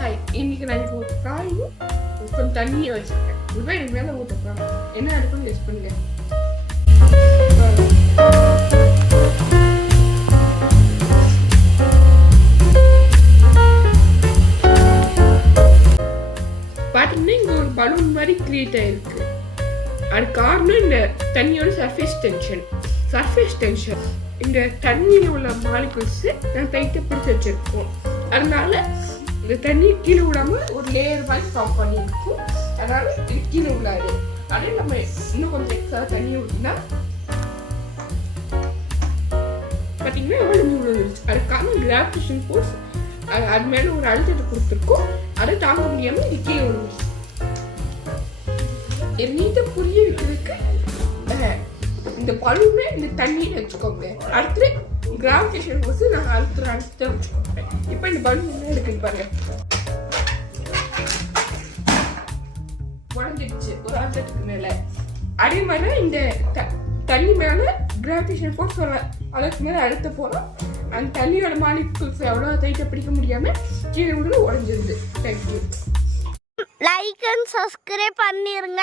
Hi, இன்னைக்கு நான் ஒரு காயும் கொஞ்சம் தண்ணியை வச்சுருக்கேன். இப்போ எனக்கு மேலே ஊற்றப்போம். என்ன இருக்குன்னு கெஸ் பண்ணுங்க. பார்த்தீங்கன்னா இங்கே ஒரு பலூன் மாதிரி கிரியேட் ஆயிருக்கு. அது காரணம் இந்த தண்ணியோட சர்ஃபேஸ் டென்ஷன். இந்த தண்ணியில் உள்ள மாலிகுல்ஸ் நான் டைட்டாக பிடிச்சி வச்சிருக்கோம். அதனால இந்த தண்ணி கீழே விடாம ஒரு லேயர் மாதிரி ஃபார்ம் பண்ணியிருக்கும். அதனால இது கீழே விடாது. அதே நம்ம இன்னும் கொஞ்சம் எக்ஸ்ட்ரா தண்ணி ஊற்றினா பார்த்தீங்கன்னா எவ்வளோ மீன் விழுந்துருச்சு. அதுக்கான கிராவிடேஷன் ஃபோர்ஸ் அது மேலே ஒரு அழுத்தத்தை கொடுத்துருக்கோம். அதை தாங்க முடியாமல் இது கீழே விழுந்துருச்சு. நீட்ட புரிய வைக்கிறதுக்கு இந்த பலூனை இந்த தண்ணியில் வச்சுக்கோங்க. அடுத்து கிராவிடேஷன் ஃபோர்ஸ் நான் அழுத்த வச்சுக்கோங்க. இப்போ இந்த பலூன் என்ன இருக்குன்னு பாருங்க. உடஞ்சிடுச்சு ஒரு அழுத்தத்துக்கு மேலே. அதே மாதிரி இந்த தண்ணி மேலே கிராவிடேஷன் ஃபோர்ஸ் அதுக்கு மேலே அழுத்த போகிறோம். அந்த தண்ணியோட மாலிகுல்ஸ் எவ்வளோ டைட்டாக பிடிக்க முடியாமல் கீழே விட உடஞ்சிருது. தேங்க்யூ. லைக் அண்ட் சப்ஸ்கிரைப் பண்ணிருங்க.